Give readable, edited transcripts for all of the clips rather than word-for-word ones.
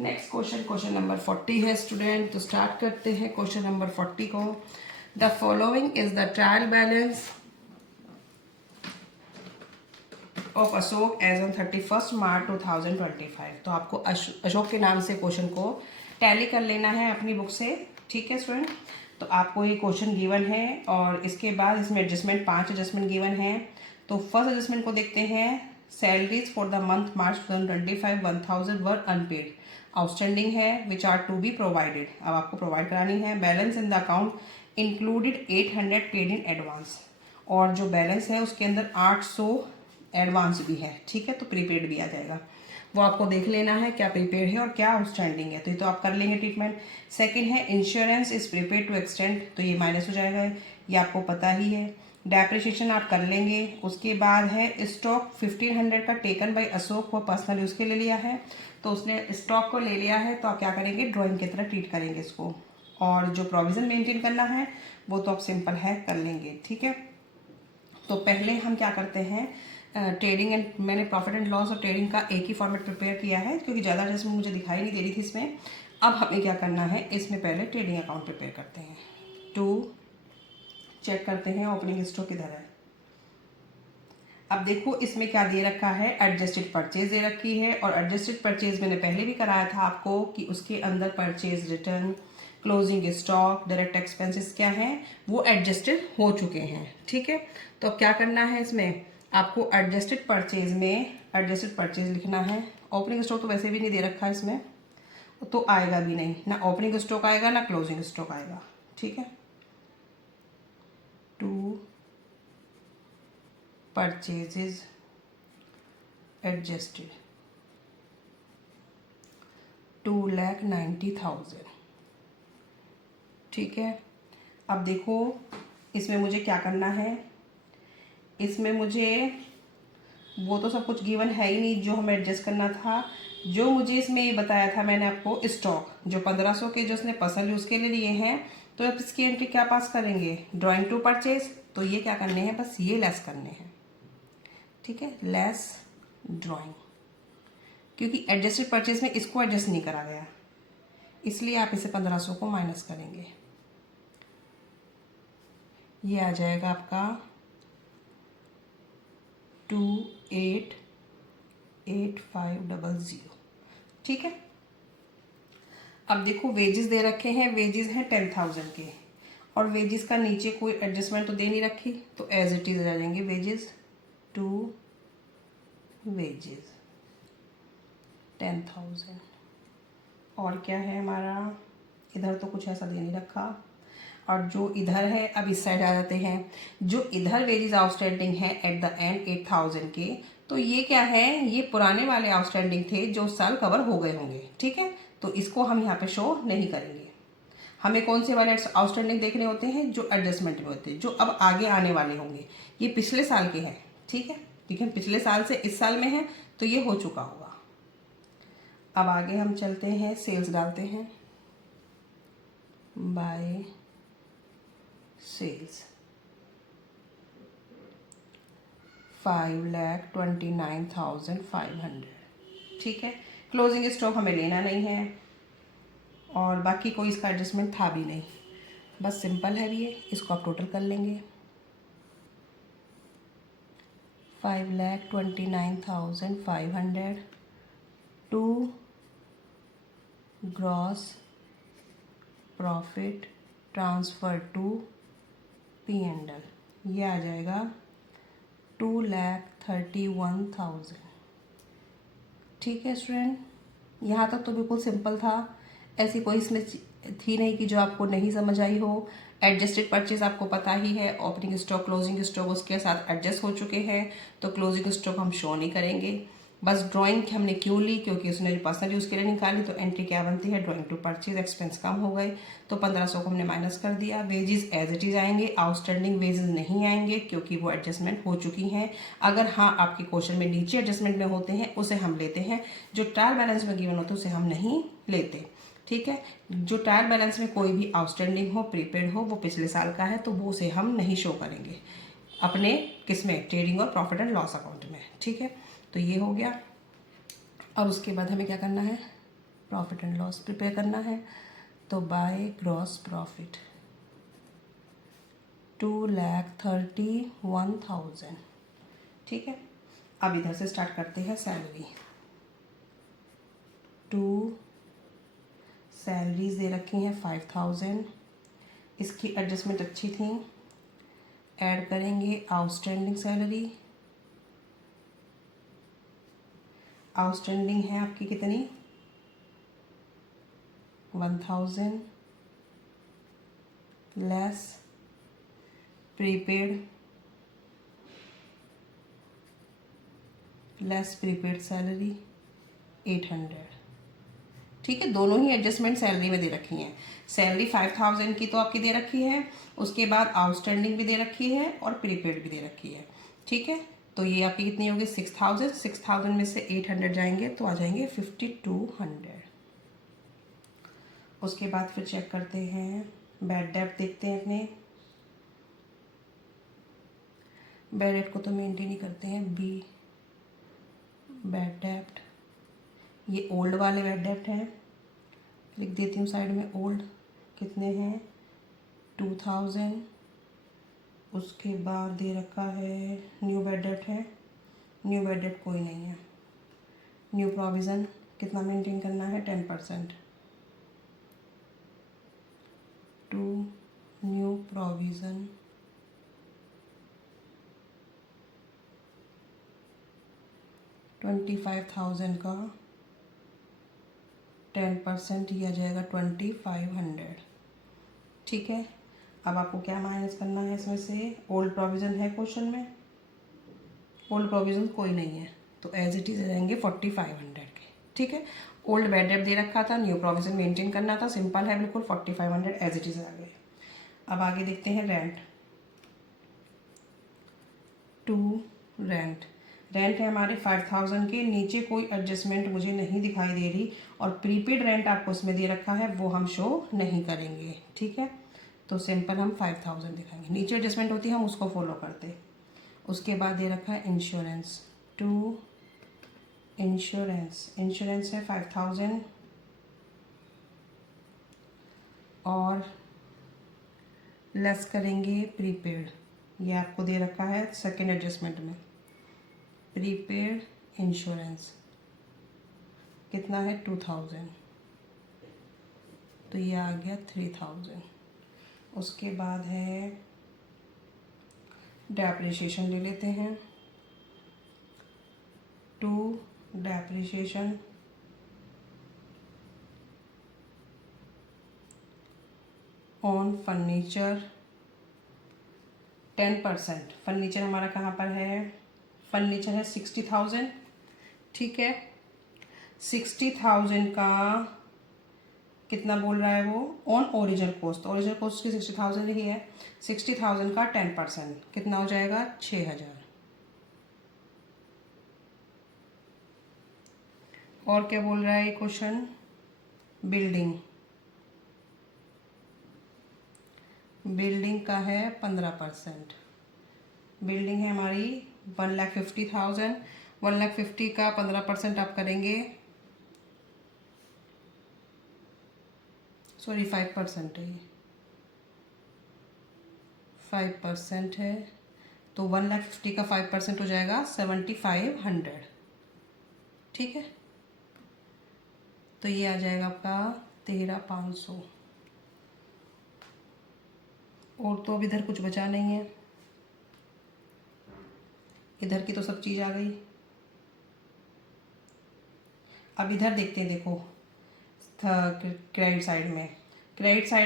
Next question number 40 है student. तो start करते हैं क्वेश्चन नंबर 40 को। The following is the trial balance of Ashok as on 31 March 2025। तो आपको अशोक के नाम से क्वेश्चन को टैली कर लेना है अपनी बुक से, ठीक है स्टूडेंट। तो आपको ये क्वेश्चन गिवन है और इसके बाद इसमें एडजस्टमेंट 5 एडजस्टमेंट गिवन है। तो फर्स्ट एडजस्टमेंट को देखते हैं। Salaries for the month March 2025 1000 were unpaid outstanding है which are to be provided. अब आपको प्रोवाइड करानी है। Balance in the account included 800 paid in advance, और जो बैलेंस है उसके अंदर 800 एडवांस भी है, ठीक है। तो प्रीपेड भी आ जाएगा, वो आपको देख लेना है क्या प्रीपेड है और क्या आउटस्टैंडिंग है। तो ये तो आप कर लेंगे ट्रीटमेंट। सेकंड है insurance is prepaid to extend, तो ये माइनस हो जाएगा, ये आपको पता ही है। डेप्रिसिएशन आप कर लेंगे। उसके बाद है स्टॉक 1500 का टेकन बाय अशोक, वो पर्सनल यूज़ के लिए लिया है, तो उसने स्टॉक को ले लिया है। तो आप क्या करेंगे, ड्राइंग की तरह ट्रीट करेंगे इसको। और जो प्रोविज़न मेंटेन करना है वो तो आप सिंपल है कर लेंगे, ठीक है। तो पहले हम क्या करते हैं, ट्रेडिंग एंड, मैंने प्रॉफिट एंड लॉस और ट्रेडिंग का एक ही फॉर्मेट प्रिपेयर किया है क्योंकि ज़्यादा एडजस्टमेंट मुझे दिखाई नहीं दे रही थी इसमें। अब हमें क्या करना है, इसमें पहले ट्रेडिंग अकाउंट प्रिपेयर करते हैं। टू चेक करते हैं ओपनिंग स्टॉक किधर है। अब देखो इसमें क्या दे रखा है, एडजस्टेड परचेज दे रखी है। और एडजस्टेड परचेज मैंने पहले भी कराया था आपको कि उसके अंदर purchase return, closing stock, direct expenses क्या हैं वो एडजस्टेड हो चुके हैं, ठीक है। तो अब क्या करना है, इसमें आपको एडजस्टेड परचेज में एडजस्टेड परचेज लिखना है। ओपनिंग स्टॉक तो वैसे भी नहीं दे रखा है इसमें, तो आएगा भी नहीं, ना ओपनिंग स्टॉक आएगा ना क्लोजिंग स्टॉक आएगा, ठीक है। टू परचेजेस एडजस्टेड 2,90,000, ठीक है। अब देखो इसमें मुझे क्या करना है, इसमें मुझे वो तो सब कुछ गिवन है ही नहीं जो हमें एडजस्ट करना था। जो मुझे इसमें ये बताया था मैंने आपको, स्टॉक जो 1500 के जो उसने पर्सनल यूज़ के लिए लिए हैं, तो अब इसकी एंट्री क्या पास करेंगे, ड्राइंग टू परचेज। तो ये क्या करने हैं, बस ये लेस करने हैं, ठीक है, लेस ड्राइंग, क्योंकि एडजस्टेड परचेज में इसको एडजस्ट नहीं करा गया, इसलिए आप इसे 1500 को माइनस करेंगे। ये आ जाएगा आपका 288500, ठीक है। अब देखो वेजेस दे रखे हैं, वेजेस हैं 10,000 के, और वेजेस का नीचे कोई एडजस्टमेंट तो दे नहीं रखी, तो एज इट इज आ जाएंगे वेजेस टू वेजेस 10,000। और क्या है हमारा, इधर तो कुछ ऐसा दे नहीं रखा, और जो इधर है अब इस साइड आ जाते हैं। जो इधर वेजेस आउटस्टैंडिंग है एट द एंड 8,000 के, तो ये क्या है, ये पुराने वाले आउटस्टैंडिंग थे जो साल कवर हो गए होंगे, ठीक है। तो इसको हम यहाँ पे शो नहीं करेंगे। हमें कौन से वाले आउटस्टैंडिंग देखने होते हैं, जो एडजस्टमेंट में होते हैं, जो अब आगे आने वाले होंगे। ये पिछले साल के हैं, ठीक है, क्योंकि हम पिछले साल से इस साल में हैं तो ये हो चुका होगा। अब आगे हम चलते हैं, सेल्स डालते हैं, बाय सेल्स 5,29,500, ठीक है। क्लोजिंग स्टॉक हमें लेना नहीं है, और बाकी कोई इसका एडजस्टमेंट था भी नहीं, बस सिंपल है ये, इसको आप टोटल कर लेंगे। 5,29,500 to gross profit transfer to P&L, ये आ जाएगा 2,31,000, ठीक है स्टूडेंट। यहाँ तक तो बिल्कुल सिंपल था, ऐसी कोई इसमें थी नहीं कि जो आपको नहीं समझ आई हो। एडजस्टेड परचेज आपको पता ही है, ओपनिंग स्टॉक क्लोजिंग स्टॉक उसके साथ एडजस्ट हो चुके हैं, तो क्लोजिंग स्टॉक हम शो नहीं करेंगे। बस ड्राइंग हमने क्यों ली, क्योंकि उसने पर्सनल यूज़ के लिए निकाली, तो एंट्री क्या बनती है, ड्राइंग टू परचेज, एक्सपेंस कम हो गए, तो 1500 को हमने माइनस कर दिया। वेजेस एज इट इज आएंगे, आउटस्टैंडिंग वेजेस नहीं आएंगे क्योंकि वो एडजस्टमेंट हो चुकी हैं। अगर हाँ आपके क्वेश्चन में नीचे एडजस्टमेंट में होते हैं उसे हम लेते हैं, जो ट्रायल बैलेंस में गिवन होते हैं उसे हम नहीं लेते, ठीक है। जो ट्रायल बैलेंस में कोई भी आउटस्टैंडिंग हो, प्रीपेड हो, वो पिछले साल का है, तो वो उसे हम नहीं शो करेंगे अपने किसमें, ट्रेडिंग और प्रॉफिट एंड लॉस अकाउंट में, ठीक है। तो ये हो गया। और उसके बाद हमें क्या करना है, प्रॉफिट एंड लॉस प्रिपेयर करना है। तो बाय ग्रॉस प्रॉफिट 2,31,000। ठीक है, अब इधर से स्टार्ट करते हैं सैलरी। सैलरीज दे रखी हैं 5,000, इसकी एडजस्टमेंट अच्छी थी। ऐड करेंगे आउटस्टैंडिंग सैलरी। आउटस्टैंडिंग है आपकी कितनी 1,000 लेस प्रीपेड सैलरी 800। ठीक है, दोनों ही एडजस्टमेंट सैलरी में दे रखी हैं। सैलरी 5,000 की तो आपकी दे रखी है, उसके बाद आउटस्टैंडिंग भी दे रखी है और प्रीपेड भी दे रखी है। ठीक है, तो ये आपकी कितनी होगी 6,000। 6,000 में से 800 जाएंगे तो आ जाएंगे 5,200। उसके बाद फिर चेक करते हैं बैड डेब्ट, देखते हैं अपने बैड डेब्ट को तो मेंटेन ही करते हैं। बी बैड डेब्ट, ये ओल्ड वाले बैड डेब्ट हैं, लिख देती हूँ साइड में। ओल्ड कितने हैं 2,000। उसके बाद दे रखा है न्यू बैड डेब्ट है, न्यू बैड डेब्ट कोई नहीं है। न्यू प्रोविज़न कितना मेंटेन करना है 10%। टू न्यू प्रोविज़न 25,000 का 10% ही आ जाएगा 2,500। ठीक है, अब आपको क्या माइनस करना है इसमें से। ओल्ड प्रोविज़न है क्वेश्चन में, ओल्ड प्रोविज़न कोई नहीं है तो एज इट इज़ रहेंगे 4,500 के। ठीक है, ओल्ड बैड डेब्ट दे रखा था, न्यू प्रोविज़न मेंटेन करना था, सिंपल है बिल्कुल। 4,500 एज इट इज़ आ गए। अब आगे देखते हैं रेंट। रेंट है हमारे 5,000 के, नीचे कोई एडजस्टमेंट मुझे नहीं दिखाई दे रही, और प्रीपेड रेंट आपको इसमें दे रखा है वो हम शो नहीं करेंगे। ठीक है, तो सिंपल हम 5,000 दिखाएंगे, नीचे एडजस्टमेंट होती है हम उसको फॉलो करते। उसके बाद दे रखा है इंश्योरेंस। इंश्योरेंस है 5,000 और लेस करेंगे प्रीपेड, ये आपको दे रखा है सेकेंड एडजस्टमेंट में। प्रीपेड इंश्योरेंस कितना है 2,000, तो ये आ गया 3,000। उसके बाद है डेप्रिसिएशन ले लेते हैं। Depreciation on furniture 10%। फर्नीचर हमारा कहाँ पर है, फर्नीचर है 60,000। ठीक है, 60,000 का कितना बोल रहा है वो on original cost, original cost की 60,000 ही है। 60,000 का 10% कितना हो जाएगा 6,000। और क्या बोल रहा है ये क्वेश्चन, बिल्डिंग का है 15%। बिल्डिंग है हमारी 1,50,000। 1,50,000 का 15% आप करेंगे, सॉरी 5% है, 5% है, तो 1,50,000 का 5% हो जाएगा 7,500। ठीक है, तो ये आ जाएगा आपका 13,500। और तो अब इधर कुछ बचा नहीं है, इधर की तो सब चीज़ आ गई। अब इधर देखते हैं, देखो क्रेडिट साइड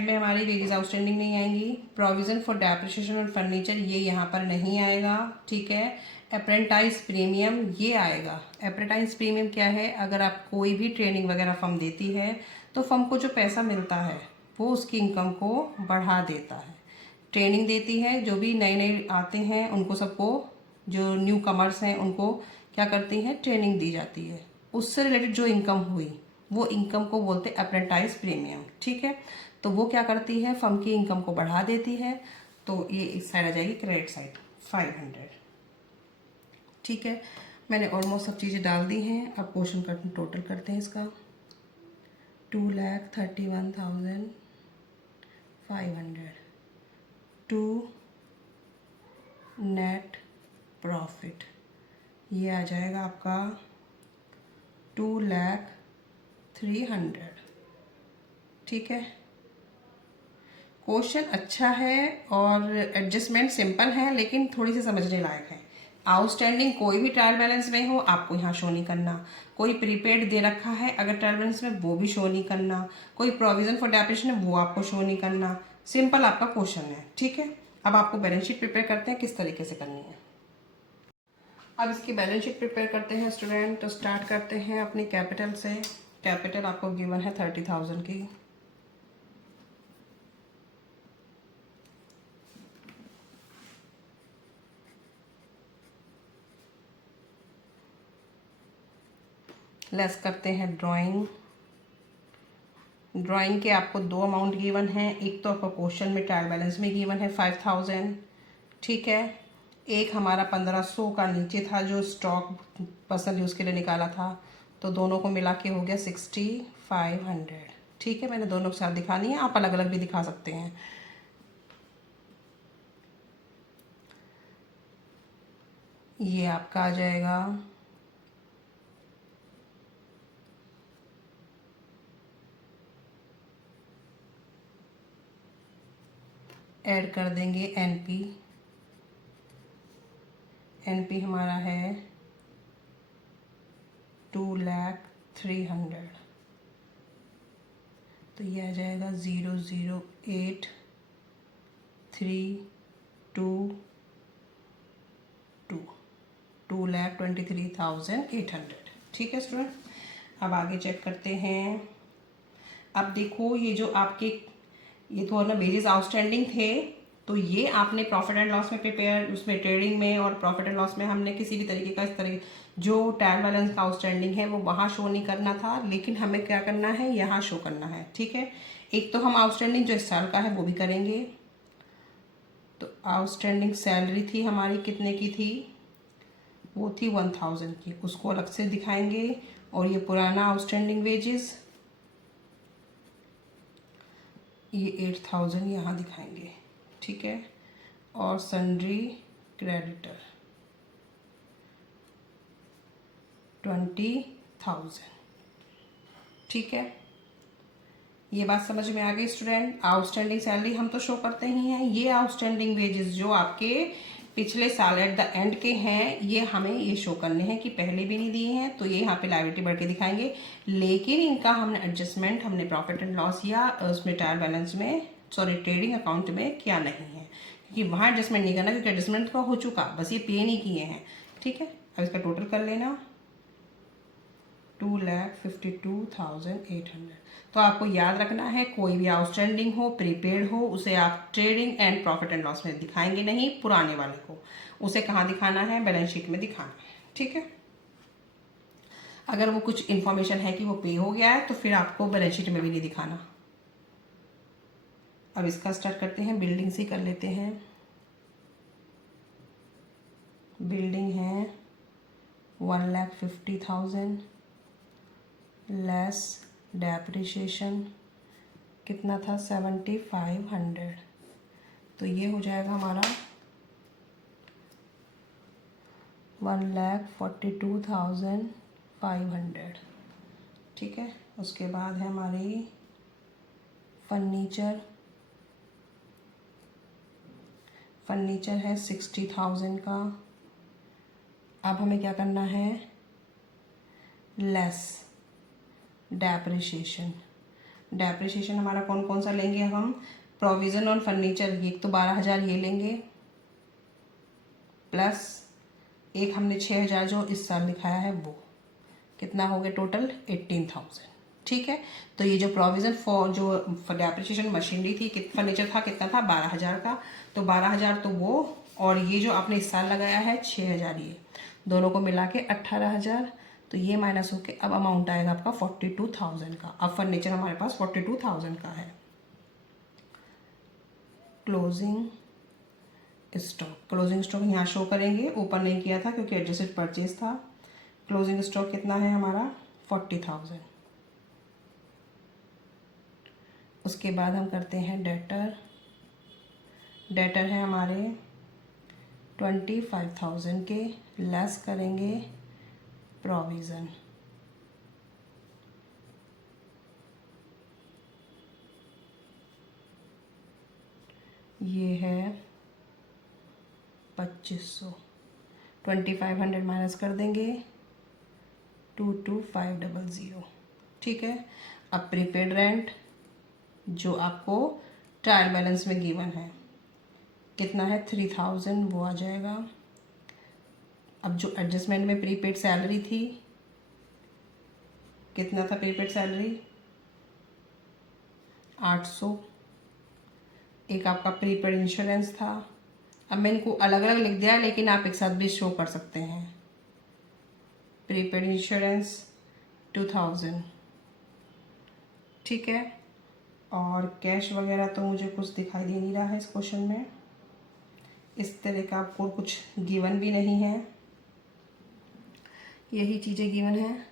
में हमारी वेजेस आउटस्टैंडिंग नहीं आएंगी। प्रोविज़न फॉर डेप्रिसिएशन और फर्नीचर ये यहाँ पर नहीं आएगा। ठीक है, अप्रेंटाइज प्रीमियम ये आएगा। अप्रेंटाइज प्रीमियम क्या है, अगर आप कोई भी ट्रेनिंग वगैरह फर्म देती है तो फर्म को जो पैसा मिलता है वो उसकी इनकम को बढ़ा देता है। ट्रेनिंग देती है, जो भी नए नए आते हैं उनको सबको, जो न्यू कमर्स हैं उनको क्या करती हैं ट्रेनिंग दी जाती है, उससे रिलेटेड जो इनकम हुई वो इनकम को बोलते हैं अप्रेंटाइज प्रीमियम। ठीक है, तो वो क्या करती है फर्म की इनकम को बढ़ा देती है। तो ये इस साइड आ जाएगी क्रेडिट साइड 500। ठीक है, मैंने ऑलमोस्ट सब चीज़ें डाल दी हैं। अब क्वेश्चन का टोटल करते हैं इसका। 2,31,500 टू नेट प्रॉफिट, ये आ जाएगा आपका 2,03,000। ठीक है, क्वेश्चन अच्छा है और एडजस्टमेंट सिंपल है, लेकिन थोड़ी सी समझने लायक है। आउटस्टैंडिंग कोई भी ट्रायल बैलेंस में हो आपको यहाँ शो नहीं करना, कोई प्रीपेड दे रखा है अगर ट्रायल बैलेंस में वो भी शो नहीं करना, कोई प्रोविजन फॉर डेप्रिसिएशन है वो आपको शो नहीं करना। सिंपल आपका क्वेश्चन है। ठीक है, अब आपको बैलेंस शीट प्रिपेयर करते हैं किस तरीके से करनी है। अब इसकी बैलेंस शीट प्रिपेयर करते हैं स्टूडेंट। तो स्टार्ट करते हैं अपनी कैपिटल से। कैपिटल आपको गिवन है 30,000 की। लेस करते हैं ड्राइंग। ड्राइंग के आपको दो अमाउंट गिवन है, एक तो आपको क्वेश्चन में ट्रायल बैलेंस में गिवन है 5,000। ठीक है, एक हमारा 1500 का नीचे था जो स्टॉक पर्सनल यूज़ के लिए निकाला था, तो दोनों को मिला के हो गया 6,500। ठीक है, मैंने दोनों के साथ दिखानी है, आप अलग अलग भी दिखा सकते हैं। ये आपका आ जाएगा ऐड कर देंगे एनपी। एनपी हमारा है 2,03,000, तो ये आ जाएगा 0,08,322 2,23,800। ठीक है स्टूडेंट, अब आगे चेक करते हैं। अब देखो ये जो आपके ये तो ना वेजेस आउटस्टैंडिंग थे, तो ये आपने प्रॉफिट एंड लॉस में प्रिपेयर, उसमें ट्रेडिंग में और प्रॉफिट एंड लॉस में हमने किसी भी तरीके का इस तरह जो ट्रायल बैलेंस का आउटस्टैंडिंग है वो वहाँ शो नहीं करना था, लेकिन हमें क्या करना है यहाँ शो करना है। ठीक है, एक तो हम आउटस्टैंडिंग जो इस साल का है वो भी करेंगे। तो आउटस्टैंडिंग सैलरी थी हमारी कितने की थी, वो थी 1,000 की, उसको अलग से दिखाएंगे। और ये पुराना आउटस्टैंडिंग वेजेस ये 8,000 यहाँ दिखाएंगे। ठीक है, और सन्ड्री क्रेडिटर 20,000। ठीक है, ये बात समझ में आ गई स्टूडेंट। आउटस्टैंडिंग सैलरी हम तो शो करते ही हैं, ये आउटस्टैंडिंग वेजेस जो आपके पिछले साल एट द एंड के हैं ये हमें ये शो करने हैं कि पहले भी नहीं दिए हैं, तो ये यहाँ पे लायबिलिटी बढ़ के दिखाएंगे, लेकिन इनका हमने एडजस्टमेंट हमने प्रॉफिट एंड लॉस या उसमें ट्रायल बैलेंस में सॉरी ट्रेडिंग अकाउंट में किया नहीं है, क्योंकि वहाँ एडजस्टमेंट नहीं करना, क्योंकि एडजस्टमेंट तो हो चुका, बस ये पे नहीं किए हैं। ठीक है, अब इसका टोटल कर लेना 2,52,800। तो आपको याद रखना है कोई भी आउटस्टैंडिंग हो प्रीपेड हो उसे आप trading and profit and loss में दिखाएंगे नहीं, पुराने वाले को उसे कहाँ दिखाना है, बैलेंस शीट में दिखाना है। ठीक है, अगर वो कुछ इन्फॉर्मेशन है कि वो पे हो गया है तो फिर आपको बैलेंस शीट में भी नहीं दिखाना। अब इसका स्टार्ट करते हैं, बिल्डिंग से कर लेते हैं। बिल्डिंग है 1,50,000 लेस डेप्रिसिएशन कितना था 7,500, तो ये हो जाएगा हमारा 1,42,500। ठीक है, उसके बाद है हमारी फर्नीचर है 60,000 का। अब हमें क्या करना है, लेस डेप्रिसिएशन हमारा कौन कौन सा लेंगे हम, प्रोविज़न ऑन फर्नीचर ये तो 12,000 ये लेंगे, प्लस एक हमने 6,000 जो इस साल दिखाया है वो, कितना हो गया टोटल 18,000। ठीक है, तो ये जो प्रोविज़न फॉर जो डेप्रिसिएशन मशीनरी थी फर्नीचर था कितना था 12,000 का, तो 12,000 तो वो, और ये जो आपने इस साल लगाया है 6,000 ये दोनों को मिला के 18,000, तो ये माइनस होके अब अमाउंट आएगा आपका 42,000 का। अब फर्नीचर हमारे पास 42,000 का है। क्लोजिंग स्टॉक यहाँ शो करेंगे, ऊपर नहीं किया था क्योंकि एडजस्टेड परचेज था। क्लोजिंग स्टॉक कितना है हमारा 40,000। उसके बाद हम करते हैं डेटर। डेटर है हमारे 25,000 के, लेस करेंगे प्रोविज़न। ये है 2500, 2500 माइनस कर देंगे 22,500। ठीक है। अब प्रीपेड रेंट जो आपको ट्रायल बैलेंस में गिवन है कितना है 3,000, वो आ जाएगा। अब जो एडजस्टमेंट में प्रीपेड सैलरी थी, कितना था प्रीपेड सैलरी 800। एक आपका प्रीपेड इंश्योरेंस था। अब मैं इनको अलग अलग लिख दिया है, लेकिन आप एक साथ भी शो कर सकते हैं। Prepaid insurance 2000। ठीक है। और कैश वगैरह तो मुझे कुछ दिखाई दे नहीं रहा है इस क्वेश्चन में। इस तरह का आपको कुछ गिवन भी नहीं है, यही चीज़ें गिवन है।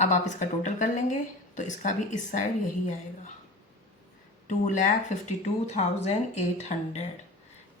अब आप इसका टोटल कर लेंगे तो इसका भी इस साइड यही आएगा 2,52,800।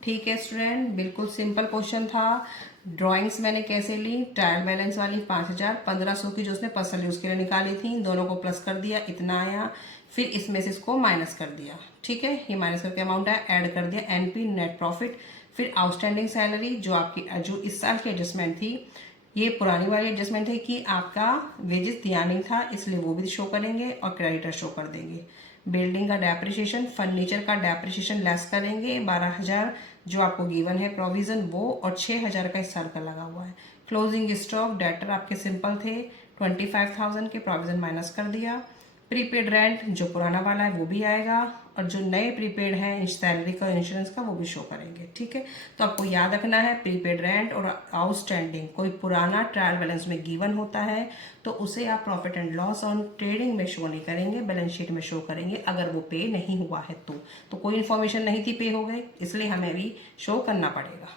ठीक है स्टूडेंट, बिल्कुल सिंपल क्वेश्चन था। ड्राइंग्स मैंने कैसे ली, ट्रायल बैलेंस वाली 5,000, 1,500 की जो उसने पर्सनल यूज़ के लिए निकाली थी, दोनों को प्लस कर दिया, इतना आया। फिर इसमें से इसको माइनस कर दिया। ठीक है, ये माइनस करके अमाउंट आया, ऐड कर दिया एनपी नेट प्रॉफिट। फिर आउटस्टैंडिंग सैलरी जो आपकी जो इस साल की एडजस्टमेंट थी, ये पुरानी वाली एडजस्टमेंट है कि आपका वेजेस दिया नहीं था, इसलिए वो भी शो करेंगे और क्रेडिटर शो कर देंगे। बिल्डिंग का डेप्रिसिएशन, फर्नीचर का डेप्रिसिएशन लेस करेंगे 12,000 जो आपको गिवन है प्रोविजन वो, और 6,000 का इस साल का लगा हुआ है। क्लोजिंग स्टॉक डेटर आपके सिंपल थे 25,000 के, प्रोविजन माइनस कर दिया। प्रीपेड रेंट जो पुराना वाला है वो भी आएगा, और जो नए प्रीपेड हैं सैलरी का, इंश्योरेंस का, वो भी शो करेंगे। ठीक है, तो आपको याद रखना है प्रीपेड रेंट और आउटस्टैंडिंग कोई पुराना ट्रायल बैलेंस में गिवन होता है तो उसे आप profit and loss on trading में शो नहीं करेंगे, बैलेंस शीट में शो करेंगे। अगर वो पे नहीं हुआ है तो कोई इन्फॉर्मेशन नहीं थी पे हो गए, इसलिए हमें भी शो करना पड़ेगा।